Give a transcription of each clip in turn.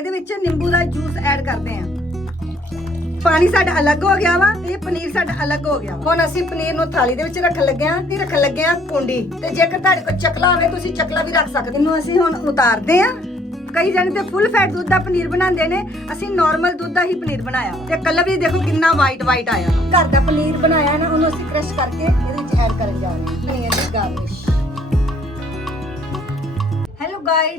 ਇਹਦੇ ਵਿੱਚ ਨਿੰਬੂ ਦਾ ਜੂਸ ਐਡ ਕਰਦੇ ਹਾਂ। ਪਾਣੀ ਸਾਡਾ ਅਲੱਗ ਹੋ ਗਿਆ ਵਾ ਤੇ ਪਨੀਰ ਸਾਡਾ ਅਲੱਗ ਹੋ ਗਿਆ ਹੁਣ ਅਸੀਂ ਪਨੀਰ ਨੂੰ ਥਾਲੀ ਦੇ ਵਿੱਚ ਰੱਖਣ ਲੱਗੇ ਹਾਂ ਤੇ ਰੱਖਣ ਲੱਗੇ ਹਾਂ ਕੁੰਡੀ। ਤੇ ਜੇਕਰ ਤੁਹਾਡੇ ਕੋਲ ਚਕਲਾ ਹੋਵੇ, ਤੁਸੀਂ ਚਕਲਾ ਵੀ ਰੱਖ ਸਕਦੇ ਇਹਨੂੰ ਅਸੀਂ ਹੁਣ ਉਤਾਰਦੇ ਹਾਂ। ਕਈ ਜਣੇ ਤੇ ਫੁੱਲ ਫੈਟ ਦੁੱਧ ਦਾ ਪਨੀਰ ਬਣਾਉਂਦੇ ਨੇ। ਅਸੀਂ ਨਾਰਮਲ ਦੁੱਧ ਦਾ ਹੀ ਪਨੀਰ ਬਣਾਇਆ ਤੇ ਕਲਰ ਵੀ ਦੇਖੋ ਕਿੰਨਾ ਵਾਈਟ ਵਾਈਟ ਆਇਆ। ਘਰ ਦਾ ਪਨੀਰ ਬਣਾਇਆ ਨਾ, ਉਹਨੂੰ ਅਸੀਂ ਕ੍ਰਸ਼ ਕਰਕੇ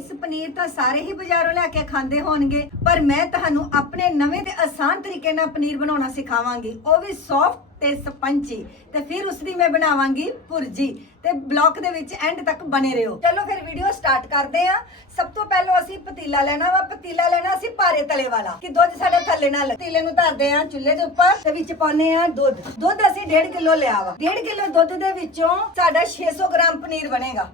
ਹੈਲੋ ਪਨੀਰ ਤਾਂ ਸਾਰੇ ਹੀ ਬਾਜ਼ਾਰੋਂ ਲੈ ਕੇ ਖਾਂਦੇ ਹੋਣਗੇ, ਪਰ ਮੈਂ ਤੁਹਾਨੂੰ ਆਪਣੇ ਨਵੇਂ ਤੇ ਆਸਾਨ ਤਰੀਕੇ ਨਾਲ ਪਨੀਰ ਬਣਾਉਣਾ ਸਿਖਾਵਾਂਗੀ। ਉਹ ਵੀ ਸੌਫਟ ਤੇ ਸਪੰਜੀ, ਤੇ ਫਿਰ ਉਸ ਦੀ ਮੈਂ ਬਣਾਵਾਂਗੀ ਭੁਰਜੀ, ਤੇ ਬਲੌਗ ਦੇ ਵਿੱਚ ਐਂਡ ਤੱਕ ਬਨੇ ਰਹੋ। ਚਲੋ ਫਿਰ ਵੀਡੀਓ ਸਟਾਰਟ ਕਰਦੇ ਹਾਂ। ਸਭ ਤੋਂ ਪਹਿਲਾਂ ਅਸੀਂ ਪਤੀਲਾ ਲੈਣਾ ਵਾ। ਪਤੀਲਾ ਲੈਣਾ ਅਸੀਂ ਭਾਰੇ ਤਲੇ ਵਾਲਾ। ਕਿ ਦੁੱਧ ਸਾਡੇ ਥੱਲੇ ਨਾ ਲੱਗੇ ਪਤੀਲੇ ਨੂੰ ਧਰਦੇ ਹਾਂ ਚੁੱਲ੍ਹੇ ਦੇ ਉੱਪਰ, ਤੇ ਵਿੱਚ ਪਾਉਨੇ ਆ ਦੁੱਧ। ਦੁੱਧ ਅਸੀਂ 1.5 ਕਿਲੋ ਲਿਆ ਵਾ। 1.5 ਕਿਲੋ ਦੁੱਧ ਦੇ ਵਿੱਚੋਂ ਸਾਡਾ 600 ਗ੍ਰਾਮ ਪਨੀਰ ਬਣੇਗਾ।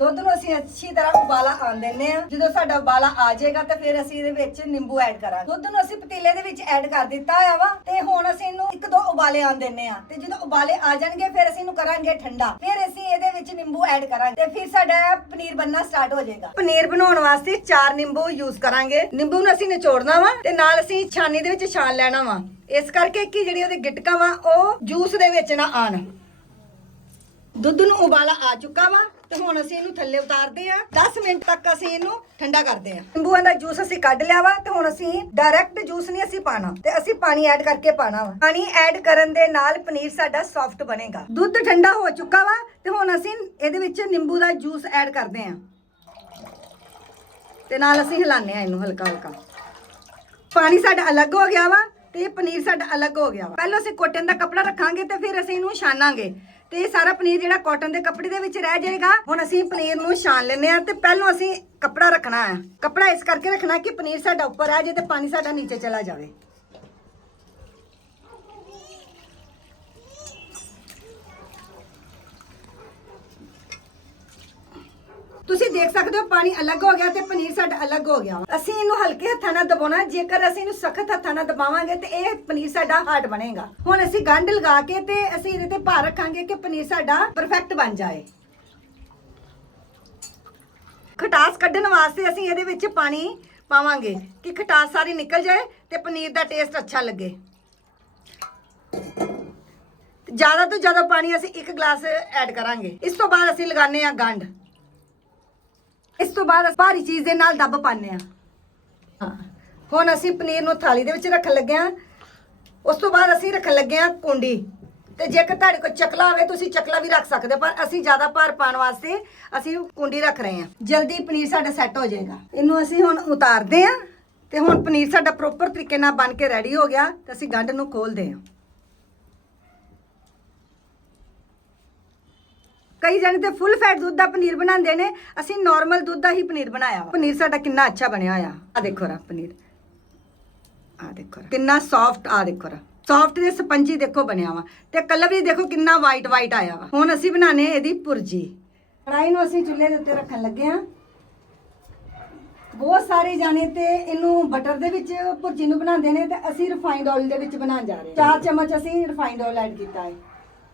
ਦੁੱਧ ਨੂੰ ਅਸੀਂ ਅੱਛੀ ਤਰ੍ਹਾਂ ਉਬਾਲਾ ਆਣ ਦਿੰਨੇ ਆ ਜਦੋਂ ਸਾਡਾ ਉਬਾਲਾ ਆ ਜਾਏਗਾ ਤਾਂ ਫਿਰ ਅਸੀਂ ਇਹਦੇ ਵਿੱਚ ਨਿੰਬੂ ਐਡ ਕਰਾਂਗੇ। ਦੁੱਧ ਨੂੰ ਅਸੀਂ ਪਤੀਲੇ ਦੇ ਵਿੱਚ ਐਡ ਕਰ ਦਿੱਤਾ ਆ ਵਾ ਤੇ ਹੁਣ ਅਸੀਂ ਇਹਨੂੰ ਇੱਕ ਦੋ ਉਬਾਲੇ ਆਣ ਦਿੰਨੇ ਆ ਤੇ ਜਦੋਂ ਉਬਾਲੇ ਆ ਜਾਣਗੇ, ਫਿਰ ਅਸੀਂ ਇਹਨੂੰ ਕਰਾਂਗੇ ਠੰਡਾ। ਫਿਰ ਅਸੀਂ ਇਹਦੇ ਵਿੱਚ ਨਿੰਬੂ ਐਡ ਕਰਾਂਗੇ ਤੇ ਫਿਰ ਸਾਡਾ ਪਨੀਰ ਬਣਨਾ ਸਟਾਰਟ ਹੋ ਜਾਏਗਾ। ਪਨੀਰ ਬਣਾਉਣ ਵਾਸਤੇ ਚਾਰ ਨਿੰਬੂ ਯੂਜ਼ ਕਰਾਂਗੇ। ਨਿੰਬੂ ਨੂੰ ਅਸੀਂ ਨਿਚੋੜਨਾ ਵਾ ਤੇ ਨਾਲ ਅਸੀਂ ਛਾਨੀ ਦੇ ਵਿੱਚ ਛਾਣ ਲੈਣਾ ਵਾ। ਇਸ ਕਰਕੇ ਕਿ ਜਿਹੜੀ ਉਹਦੇ ਗਿਟਕਾਂ ਵਾ, ਉਹ ਜੂਸ ਦੇ ਵਿੱਚ ਨਾ ਆਣ। ਦੁੱਧ ਨੂੰ ਉਬਾਲਾ ਆ ਚੁੱਕਾ ਵਾ ਤੇ ਹੁਣ ਅਸੀਂ ਇਹਨੂੰ ਥੱਲੇ ਉਤਾਰਦੇ ਆ 10 ਮਿੰਟ ਤੱਕ ਅਸੀਂ ਇਹਨੂੰ ਠੰਡਾ ਕਰਦੇ ਆ ਨਿੰਬੂਆਂ ਦਾ ਜੂਸ ਅਸੀਂ ਕੱਢ ਲਿਆ ਵਾ ਤੇ ਹੁਣ ਅਸੀਂ ਡਾਇਰੈਕਟ ਜੂਸ ਨਹੀਂ ਅਸੀਂ ਪਾਣਾ ਤੇ ਅਸੀਂ ਪਾਣੀ ਐਡ ਕਰਕੇ ਪਾਣਾ ਵਾ। ਪਾਣੀ ਐਡ ਕਰਨ ਦੇ ਨਾਲ ਪਨੀਰ ਸਾਡਾ ਸੌਫਟ ਬਣੇਗਾ। ਦੁੱਧ ਠੰਡਾ ਹੋ ਚੁੱਕਾ ਵਾ ਤੇ ਹੁਣ ਅਸੀਂ ਇਹਦੇ ਵਿੱਚ ਨਿੰਬੂ ਦਾ ਜੂਸ ਐਡ ਕਰਦੇ ਆ ਤੇ ਨਾਲ ਅਸੀਂ ਹਿਲਾਉਂਦੇ ਆ ਇਹਨੂੰ ਹਲਕਾ ਹਲਕਾ। ਪਾਣੀ ਸਾਡਾ ਅਲੱਗ ਹੋ ਗਿਆ ਵਾ ਤੇ ਪਨੀਰ ਸਾਡਾ ਅਲੱਗ ਹੋ ਗਿਆ ਵਾ। ਪਹਿਲਾਂ ਅਸੀਂ ਕੋਟਨ ਦਾ ਕੱਪੜਾ ਰੱਖਾਂਗੇ ਤੇ ਫਿਰ ਅਸੀਂ ਇਹਨੂੰ ਛਾਨਾਂਗੇ। ਤੇ ਇਹ ਸਾਰਾ ਪਨੀਰ ਜਿਹੜਾ ਕਾਟਨ ਦੇ ਕੱਪੜੇ ਦੇ ਵਿੱਚ ਰਹਿ ਜਾਏਗਾ। ਹੁਣ ਅਸੀਂ ਪਨੀਰ ਨੂੰ ਛਾਣ ਲੈਨੇ ਆ ਤੇ ਪਹਿਲਾਂ ਅਸੀਂ ਕੱਪੜਾ ਰੱਖਣਾ ਹੈ। ਕੱਪੜਾ ਇਸ ਕਰਕੇ ਰੱਖਣਾ ਕਿ ਪਨੀਰ ਸਾਡਾ ਉੱਪਰ ਆ ਜੇ ਤੇ ਪਾਣੀ ਸਾਡਾ ਨੀਚੇ ਚਲਾ ਜਾਵੇ ਤੁਸੀਂ ਦੇਖ ਸਕਦੇ ਹੋ, ਪਾਣੀ ਅਲੱਗ ਹੋ ਗਿਆ ਤੇ ਪਨੀਰ ਸਾਡਾ ਅਲੱਗ ਹੋ ਗਿਆ ਅਸੀਂ ਇਹਨੂੰ ਹਲਕੇ ਹੱਥਾਂ ਨਾਲ ਦਬਾਉਣਾ, ਜੇਕਰ ਅਸੀਂ ਇਹਨੂੰ ਸਖਤ ਹੱਥਾਂ ਨਾਲ ਦਬਾਵਾਂਗੇ ਤੇ ਇਹ ਪਨੀਰ ਸਾਡਾ ਹਾਰਡ ਬਣੇਗਾ। ਹੁਣ ਅਸੀਂ ਗੰਢ ਲਗਾ ਕੇ ਤੇ ਅਸੀਂ ਇਹਦੇ ਤੇ ਭਾਰ ਰੱਖਾਂਗੇ ਕਿ ਪਨੀਰ ਸਾਡਾ ਪਰਫੈਕਟ ਬਣ ਜਾਏ। ਖਟਾਸ ਕੱਢਣ ਵਾਸਤੇ ਅਸੀਂ ਇਹਦੇ ਵਿੱਚ ਪਾਣੀ ਪਾਵਾਂਗੇ ਕਿ ਖਟਾਸ ਸਾਰੀ ਨਿਕਲ ਜਾਏ ਤੇ ਪਨੀਰ ਦਾ ਟੇਸਟ ਅੱਛਾ ਲੱਗੇ। ਜ਼ਿਆਦਾ ਤੋਂ ਜ਼ਿਆਦਾ ਪਾਣੀ ਅਸੀਂ ਇੱਕ ਗਲਾਸ ਐਡ ਕਰਾਂਗੇ। ਇਸ ਤੋਂ ਬਾਅਦ ਅਸੀਂ ਲਗਾਉਂਦੇ ਆ ਗੰਢ। ਇਸ ਤੋਂ ਬਾਅਦ ਅਸੀਂ ਭਾਰੀ ਚੀਜ਼ ਦੇ ਨਾਲ ਦੱਬ ਪਾਉਂਦੇ ਆ ਹਾਂ। ਹੁਣ ਅਸੀਂ ਪਨੀਰ ਨੂੰ ਥਾਲੀ ਦੇ ਵਿੱਚ ਰੱਖਣ ਲੱਗੇ ਆ ਉਸ ਤੋਂ ਬਾਅਦ ਅਸੀਂ ਰੱਖਣ ਲੱਗੇ ਆ ਕੁੰਡੀ। ਤੇ ਜੇਕਰ ਤੁਹਾਡੇ ਕੋਲ ਚਕਲਾ ਹੋਵੇ ਤੁਸੀਂ ਚਕਲਾ ਵੀ ਰੱਖ ਸਕਦੇ ਹੋ, ਪਰ ਅਸੀਂ ਜ਼ਿਆਦਾ ਭਾਰ ਪਾਉਣ ਵਾਸਤੇ ਅਸੀਂ ਕੁੰਡੀ ਰੱਖ ਰਹੇ ਹਾਂ। ਜਲਦੀ ਪਨੀਰ ਸਾਡਾ ਸੈੱਟ ਹੋ ਜਾਏਗਾ। ਇਹਨੂੰ ਅਸੀਂ ਹੁਣ ਉਤਾਰਦੇ ਆ ਤੇ ਹੁਣ ਪਨੀਰ ਸਾਡਾ ਪ੍ਰੋਪਰ ਤਰੀਕੇ ਨਾਲ ਬਣ ਕੇ ਰੈਡੀ ਹੋ ਗਿਆ ਤੇ ਅਸੀਂ ਗੰਢ ਨੂੰ ਖੋਲਦੇ ਹਾਂ। ਕਈ ਜਣੇ ਤੇ ਫੁੱਲ ਫੈਟ ਦੁੱਧ ਦਾ ਪਨੀਰ ਬਣਾਉਂਦੇ ਨੇ, ਅਸੀਂ ਨਾਰਮਲ ਦੁੱਧ ਦਾ ਹੀ ਪਨੀਰ ਬਣਾਇਆ। ਪਨੀਰ ਸਾਡਾ ਕਿੰਨਾ ਅੱਛਾ ਬਣਿਆ ਹੋਇਆ। ਆ ਦੇਖੋ ਰਾ ਪਨੀਰ। ਆ ਦੇਖੋ ਰਾ। ਕਿੰਨਾ ਸੌਫਟ ਆ ਦੇਖੋ ਰਾ। ਸੌਫਟ ਤੇ ਸਪੰਜੀ ਦੇਖੋ ਬਣਿਆ ਵਾ। ਤੇ ਕਲਰ ਵੀ ਦੇਖੋ ਕਿੰਨਾ ਵਾਈਟ ਵਾਈਟ ਆਇਆ ਵਾ। ਹੁਣ ਅਸੀਂ ਬਣਾਣੇ ਇਹਦੀ ਭੁਰਜੀ। ਕੜਾਈ ਨੂੰ ਅਸੀਂ ਚੁੱਲ੍ਹੇ ਦੇ ਉੱਤੇ ਰੱਖਣ ਲੱਗੇ ਆ ਬਹੁਤ ਸਾਰੇ ਜਾਣੇ ਤੇ ਇਹਨੂੰ ਬਟਰ ਦੇ ਵਿੱਚ ਭੁਰਜੀ ਨੂੰ ਬਣਾਉਂਦੇ ਨੇ ਤੇ ਅਸੀਂ ਰਿਫਾਈਨਡ ਆਇਲ ਦੇ ਵਿੱਚ ਬਣਾਉਣ ਜਾ ਰਹੇ ਹਾਂ। 4 ਚਮਚ ਅਸੀਂ ਰਿਫਾਈਨਡ ਆਇਲ ਐਡ ਕੀਤਾ ਹੈ।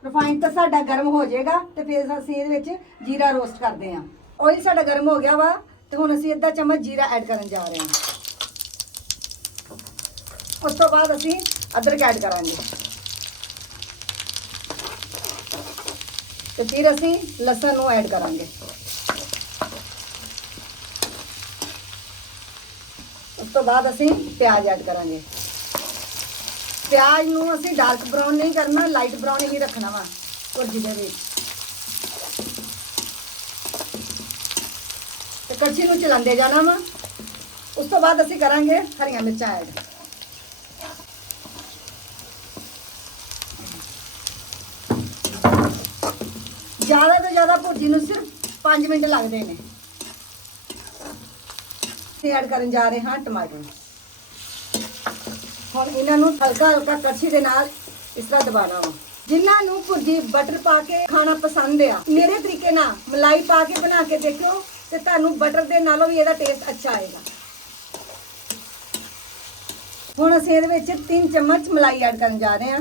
ਰਿਫਾਈਨ ਤਾਂ ਸਾਡਾ ਗਰਮ ਹੋ ਜਾਏਗਾ ਤੇ ਫਿਰ ਅਸੀਂ ਇਹਦੇ ਵਿੱਚ ਜੀਰਾ ਰੋਸਟ ਕਰਦੇ ਹਾਂ। ਆਇਲ ਸਾਡਾ ਗਰਮ ਹੋ ਗਿਆ ਵਾ ਤੇ ਹੁਣ ਅਸੀਂ ਅੱਧਾ ਚਮਚ ਜੀਰਾ ਐਡ ਕਰਨ ਜਾ ਰਹੇ ਹਾਂ। ਉਸ ਤੋਂ ਬਾਅਦ ਅਸੀਂ ਅਦਰਕ ਐਡ ਕਰਾਂਗੇ। ਤੇ ਫਿਰ ਅਸੀਂ ਲਸਣ ਨੂੰ ਐਡ ਕਰਾਂਗੇ। ਉਸ ਤੋਂ ਬਾਅਦ ਅਸੀਂ ਪਿਆਜ਼ ਐਡ ਕਰਾਂਗੇ। ਪਿਆਜ਼ ਨੂੰ ਅਸੀਂ ਡਾਰਕ ਬਰਾਊਨ ਨਹੀਂ ਕਰਨਾ, ਲਾਈਟ ਬਰਾਊਨ ਹੀ ਰੱਖਣਾ ਵਾ ਭੁਰਜੀ ਦੇ ਵਿੱਚ। ਤੇ ਕੜਛੀ ਨੂੰ ਚਲਾਉਂਦੇ ਜਾਣਾ ਵਾ। ਉਸ ਤੋਂ ਬਾਅਦ ਅਸੀਂ ਕਰਾਂਗੇ ਹਰੀਆਂ ਮਿਰਚਾਂ ਐਡ। ਜ਼ਿਆਦਾ ਤੋਂ ਜ਼ਿਆਦਾ ਭੁਰਜੀ ਨੂੰ ਸਿਰਫ 5 ਮਿੰਟ ਲੱਗਦੇ ਨੇ। ਅਸੀਂ ਐਡ ਕਰਨ ਜਾ ਰਹੇ ਹਾਂ ਟਮਾਟਰ ਹੁਣ ਇਹਨਾਂ ਨੂੰ ਹਲਕਾ ਹਲਕਾ ਕੜਛੀ ਦੇ ਨਾਲ ਇਸ ਤਰ੍ਹਾਂ ਦਬਾਣਾ ਵਾ। ਜਿਨ੍ਹਾਂ ਨੂੰ ਭੁਰਜੀ ਬਟਰ ਪਾ ਕੇ ਖਾਣਾ ਪਸੰਦ ਆ, ਮੇਰੇ ਤਰੀਕੇ ਨਾਲ ਮਲਾਈ ਪਾ ਕੇ ਬਣਾ ਕੇ ਦੇਖਿਓ ਤੇ ਤੁਹਾਨੂੰ ਬਟਰ ਦੇ ਨਾਲੋਂ ਵੀ ਇਹਦਾ ਟੇਸਟ ਅੱਛਾ ਆਏਗਾ। ਹੁਣ ਅਸੀਂ ਇਹਦੇ ਵਿੱਚ 3 ਚਮਚ ਮਲਾਈ ਐਡ ਕਰਨ ਜਾ ਰਹੇ ਹਾਂ।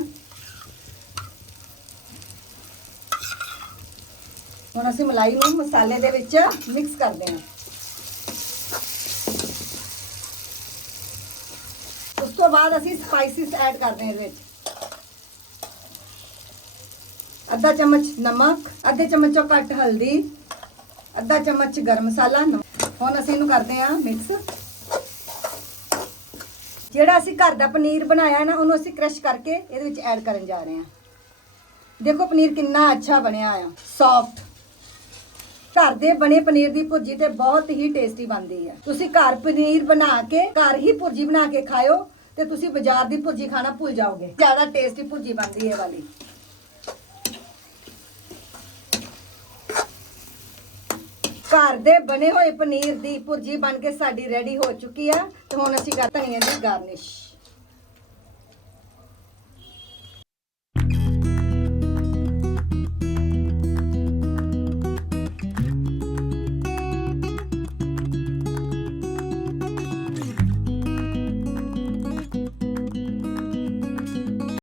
ਹੁਣ ਅਸੀਂ ਮਲਾਈ ਨੂੰ ਮਸਾਲੇ ਦੇ ਵਿੱਚ ਮਿਕਸ ਕਰਦੇ ਹਾਂ। ਤੋਂ ਬਾਅਦ ਅਸੀਂ ਸਪਾਈਸਿਸ ਐਡ ਕਰਦੇ ਹਾਂ ਇਹਦੇ ਵਿੱਚ। ਅੱਧਾ ਚਮਚ ਨਮਕ, ਅੱਧੇ ਚਮਚ ਤੋਂ ਘੱਟ ਹਲਦੀ, ਅੱਧਾ ਚਮਚ ਗਰਮ ਮਸਾਲਾ। ਹੁਣ ਅਸੀਂ ਇਹਨੂੰ ਕਰਦੇ ਹਾਂ ਮਿਕਸ ਜਿਹੜਾ ਅਸੀਂ ਘਰ ਦਾ ਪਨੀਰ ਬਣਾਇਆ ਨਾ, ਉਹਨੂੰ ਅਸੀਂ ਕ੍ਰਸ਼ ਕਰਕੇ ਇਹਦੇ ਵਿੱਚ ਐਡ ਕਰਨ ਜਾ ਰਹੇ ਹਾਂ। ਦੇਖੋ ਪਨੀਰ ਕਿੰਨਾ ਅੱਛਾ ਬਣਿਆ ਆ ਸੌਫਟ ਘਰ ਦੇ ਬਣੇ ਪਨੀਰ ਦੀ ਭੁਰਜੀ ਤੇ ਬਹੁਤ ਹੀ ਟੇਸਟੀ ਬਣਦੀ ਹੈ ਤੁਸੀਂ ਘਰ ਪਨੀਰ ਬਣਾ ਕੇ, ਘਰ ਹੀ ਭੁਰਜੀ ਬਣਾ ਕੇ ਖਾਓ ਤੇ ਤੁਸੀਂ ਬਾਜ਼ਾਰ ਦੀ ਭੁਰਜੀ ਖਾਣਾ ਭੁੱਲ ਜਾਓਗੇ। ਜ਼ਿਆਦਾ ਟੇਸਟੀ ਭੁਰਜੀ ਬਣਦੀ ਹੈ ਵਾਲੀ। ਘਰ ਦੇ ਬਣੇ ਹੋਏ ਪਨੀਰ ਦੀ ਭੁਰਜੀ ਬਣ ਕੇ ਸਾਡੀ ਰੈਡੀ ਹੋ ਚੁੱਕੀ ਆ, ਤੇ ਹੁਣ ਅਸੀਂ ਕਰ ਧਨੀਏ ਦੀ ਗਾਰਨਿਸ਼